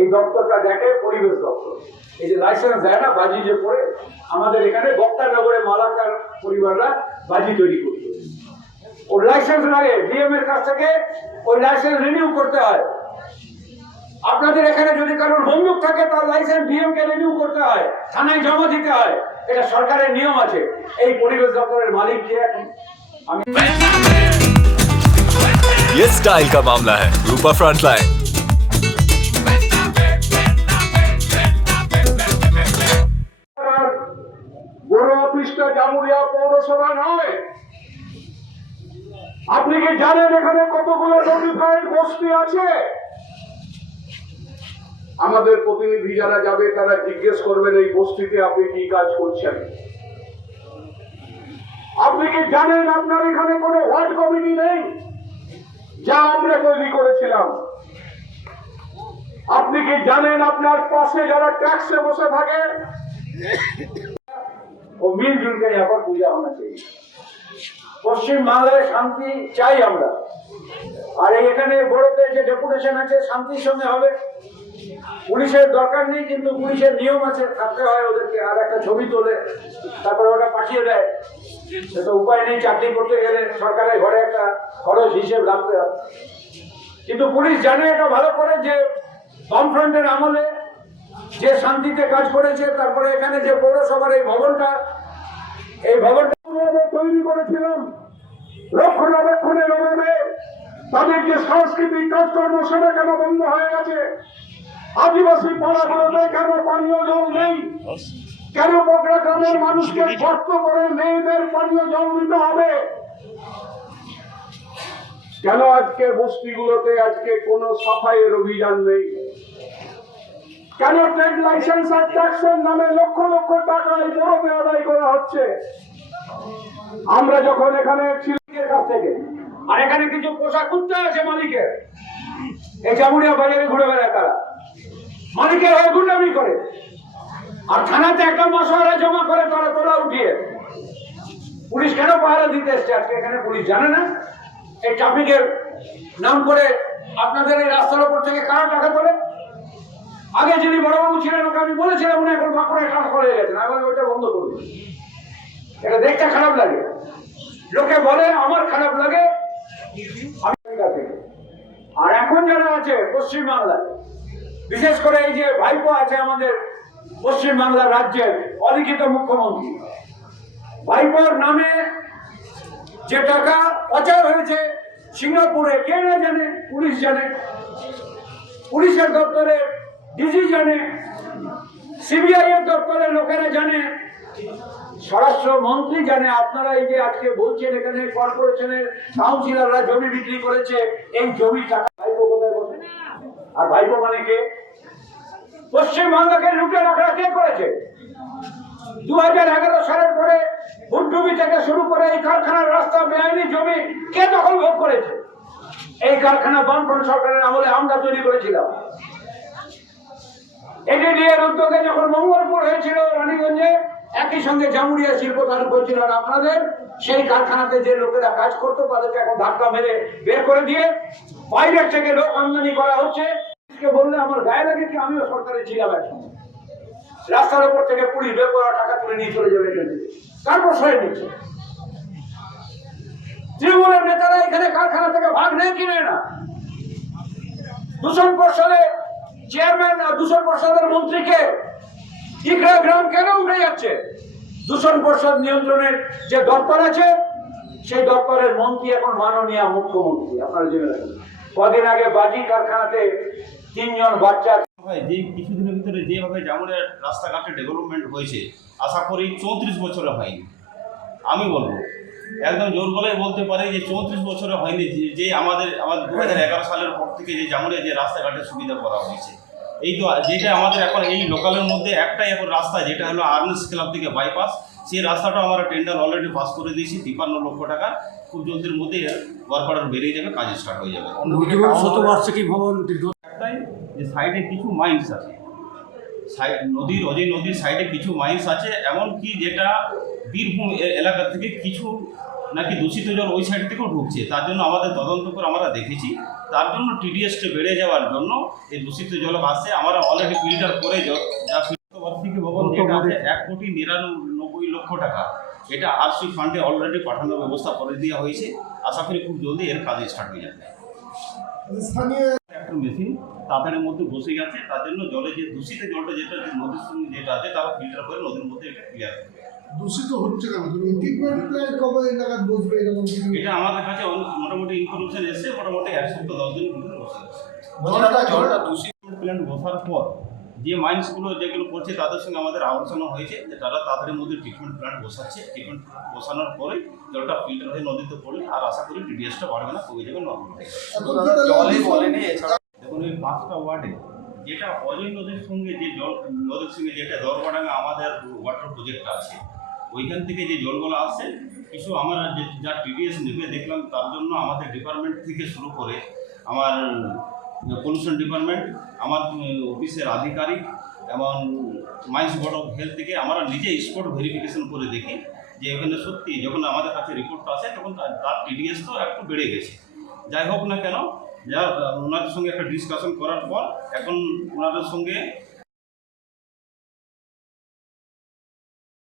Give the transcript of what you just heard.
এই দপ্তরটা দেখে পরিবেশ দপ্তর। এই যে লাইসেন্স দেয় না বাজি যে পড়ে, আমাদের এখানে বক্তারনগরে মালাকার পরিবাররা বাজি তৈরি করতো, ওর লাইসেন্স লাগে ডিএম এর কাছ থেকে, ওই লাইসেন্স রিনিউ করতে হয়। আপনাদের এখানে যদি কারোর বন্দুক থাকে তার লাইসেন্স ডিএম কে রিনিউ করতে হয়, থানায় জমা দিতে হয়, এটা সরকারের নিয়ম আছে। এই পরিবেশ দপ্তরের মালিক কে এখন? আমি ये स्टाइल का मामला है। रूपा फ्रंटलाइन। বড় অফিসটা জামুরিয়া পৌরসভা নয়। আপনি কি জানেন এখানে কতগুলো নোটিফাইড বস্তি আছে? আমাদের প্রতিনিধি যারা যাবে তারা জিজ্ঞেস করবেন এই বস্তিতে আপনি কি কাজ করছেন। আপনি কি জানেন আপনার এখানে কোনো ওয়ার্ড কমিটি নেই, যা আমরা তৈরি করেছিলাম? আপনি কি জানেন আপনার পাশে যারা ট্যাক্সে বসে থাকে वो मिलजुल के यहाँ पर पूजा होना चाहिए। পশ্চিম বাংলায় শান্তি চাই আমরা, আর এখানে বড়দের যে ডেপুটেশন আছে শান্তির সঙ্গে হবে। পুলিশের দরকার নেই, কিন্তু পুলিশের নিয়ম আছে, থাকতে হয় ওদেরকে। আর একটা ছবি তোলে তারপরে ওটা পাঠিয়ে দেয়, সেটা উপায় নেই। চাকরি করতে গেলে সরকারের ঘরে একটা খরচ হিসেব রাখতে হবে। কিন্তু পুলিশ জানে এটা ভালো করে যে বামফ্রন্টের আমলে যে শান্তিতে কাজ করেছে, তারপরে এখানে যে পৌরসভার এই ভবনটা তৈরি করেছিলাম রক্ষণাবেক্ষণের অভাবে, তাদের যে সাংস্কৃতিক কাজকর্ম সেটা কেন বন্ধ হয়ে গেছে? আদিবাসী পাড়াগুলোতে কেন পানীয় জল নেই? কেন বকরা গ্রামের মানুষকে কষ্ট করে মেয়েদের পানীয় জল দিতে হবে? কেন আজকে বস্তিগুলোতে আজকে কোনো সাফাইয়ের অভিযান নেই? কেন ট্রেড লাইসেন্স আর ট্যাক্সের নামে লক্ষ লক্ষ টাকা এই বড়তে আদায় করা হচ্ছে? আমরা যখন এখানে শিল্পের কাছ থেকে, আর এখানে কিছু পোশাক কুত্তা আছে মালিকের, এই জামুরিয়া বাজারে ঘুরে বেড়ায়, তারা মালিকের হয়ে গুন্ডামি করে, আর থানাতে একটা মশলা জমা করে তারা তোলা উঠিয়ে। পুলিশ কেন পাহারা দিতে এসছে আজকে এখানে? পুলিশ জানে না এই ট্রাফিকের নাম করে আপনাদের এই রাস্তার উপর থেকে কারা টাকা তোলে? আগে যিনি বড়বাবু ছিলেন ওকে আমি বলেছিলাম, উনি এখন বাঁকুড়ায় ট্রান্সফার হয়ে গেছেন, আমি ওইটা বন্ধ করবো। এটা দেখতে খারাপ লাগে, লোকে বলে, আমার খারাপ লাগে। আর এখন যারা আছে পশ্চিম বাংলায়, বিশেষ করে এই যে ভাইপো আছে আমাদের পশ্চিম বাংলার রাজ্যের অলিখিত মুখ্যমন্ত্রী, ভাইপোর নামে যে টাকা পাচার হয়েছে সিঙ্গাপুরে, কে না জানে? পুলিশ জানে, পুলিশের দপ্তরে ডিজি জানে, সিবিআই এর দপ্তরের লোকেরা জানে, স্বরাষ্ট্রমন্ত্রী জানে। আপনারা এই যে আজকে বলছেন এখানে কর্পোরেশনের কাউন্সিলররা জমি বিক্রি করেছে, এই জমি টাকা ভাইপো কোথায় বসে? আর ভাইপো মানে কে? পশ্চিম বাংলাকে লুটে রাখা কে করেছে? 2011 সালের পরে ভুট্টুবি থেকে শুরু করে এই কারখানার রাস্তা, বেআইনি জমি কে দখল ভোগ করেছে? এই কারখানা বামফ্রন্ট সরকারের আমলে আমরা তৈরি করেছিলাম। এডিডিএর উদ্যোগে যখন মঙ্গলপুর হয়েছিল রানীগঞ্জে, একই সঙ্গে জামুরিয়া শিল্প চালু করেছিল। আর আপনাদের সেই কারখানাতে যে লোকেরা কাজ করতো তাদেরকে এখন ধাক্কা মেরে বের করে দিয়ে বাইরের থেকে লোক আমদানি করা হচ্ছে। বললে আমার গায়ে লাগে কি? আমিও সরকারে ছিলাম একসঙ্গে। রাস্তার উপর থেকে পুলিশ বের করা টাকা তুলে নিয়ে চলে যাবে, কার প্রশ্রয় নিচ্ছে? তৃণমূলের নেতারা এখানে কারখানা থেকে ভাগ নেয় কি নেয় না? দূষণ পর্ষদে চেয়ারম্যান, দূষণ পর্ষদের মন্ত্রীকে ইকরা গ্রাম কেন উঠে যাচ্ছে? দূষণ পর্ষদ নিয়ন্ত্রণের যে দপ্তর আছে সেই দপ্তরের মন্ত্রী এখন মাননীয় মুখ্যমন্ত্রী। আপনারা জেনে রাখেন, কদিন আগে বাজি কারখানাতে 3 জন বাচ্চা। যে কিছুদিনের ভিতরে যেভাবে জামুরিয়ার রাস্তাঘাটে ডেভেলপমেন্ট হয়েছে, আশা করি 34 বছরে হয়নি। আমি বলবো, একদম জোর গলায় বলতে পারি যে 34 বছরে হয়নি যে আমাদের 2011 সালের পর থেকে যে জামুরিয়া যে রাস্তাঘাটের সুবিধা করা হয়েছে। এই তো যেটা আমাদের এখন এই লোকালের মধ্যে একটাই এখন রাস্তা, যেটা হলো আর্নেস ক্লাব থেকে বাইপাস, সেই রাস্তাটা আমরা টেন্ডার অলরেডি পাস করে দিয়েছি 53 লক্ষ টাকা। খুব জলদির মধ্যে ওয়ার্ক অর্ডার বেরিয়ে যাবে, কাজ স্টার্ট হয়ে যাবে। শতবার্ষিকী ভবন একটাই যে সাইডে কিছু মাইন্স আছে, নদীর অজয় নদীর সাইডে কিছু মাইন্স আছে, এমনকি যেটা বীরভূম এলাকা থেকে কিছু নাকি দূষিত জল ওই সাইড থেকেও ঢুকছে। তার জন্য আমাদের তদন্ত করে আমরা দেখেছি, তার জন্য টিডিএসটা বেড়ে যাওয়ার জন্য এই দূষিত জল আসছে। আমরা অলরেডি ফিল্টার করে যা বার্ষিকী ভবন যেটা আছে 1,99,00,000 টাকা, এটা আরসি ফান্ডে অলরেডি পাঠানোর ব্যবস্থা করে দেওয়া হয়েছে। আশা করি খুব জলদি এর কাজ স্টার্ট হয়ে যাবে। একটা মেশিন তাদের মধ্যে বসে গেছে, তার জন্য জলে যে দূষিত জলটা যেটা নদীর সঙ্গে যেটা আছে তারা ফিল্টার করে নদীর মধ্যে এটা ক্লিয়ার করবে। দূষিত হচ্ছে কেন? ট্রিটমেন্ট প্ল্যান কবে নাগাদ বসবে এরকম কিছু? এটা আমাদের কাছে মোটামুটি ইনফরমেশন এসছে, মোটামুটি 1 সপ্তাহ 10 দিন ভিতরে বসে গেছে। জলটা দূষিত প্ল্যান্ট বসার পর যে মাইন্সগুলো যেগুলো করছে তাদের সঙ্গে আমাদের আলোচনা হয়েছে যে তারা তাদের মধ্যে ট্রিটমেন্ট প্ল্যান্ট বসাচ্ছে। ট্রিটমেন্ট বসানোর পরে জলটা ফিল্টার হয়ে নদীতে পড়লে আর আশা করি টিডিএসটা বাড়বে না, কমে যাবে, নর্মাল হয়ে যাবে। জলে বলেনি এছাড়া দেখুন এই 5টা ওয়ার্ডে যেটা অজয় নদীর সঙ্গে যে জল নদীর সঙ্গে যেটা দরবাডাঙ্গা আমাদের ওয়াটার প্রজেক্ট আছে, ওইখান থেকে যে জলগুলো আসছে কিছু আমরা যা টিডিএস নেবে দেখলাম, তার জন্য আমাদের ডিপার্টমেন্ট থেকে শুরু করে আমার পলিউশন ডিপার্টমেন্ট, আমার অফিসের আধিকারিক এবং মাইন্স বোর্ড অফ হেলথ থেকে আমরা নিজে স্পট ভেরিফিকেশন করে দেখি যে এখানে সত্যি যখন আমাদের কাছে রিপোর্টটা আসে তখন তার টিডিএস তো একটু বেড়ে গেছে। যাই হোক না কেন, যা ওনাদের সঙ্গে একটা ডিসকাশন করার পর এখন ওনাদের সঙ্গে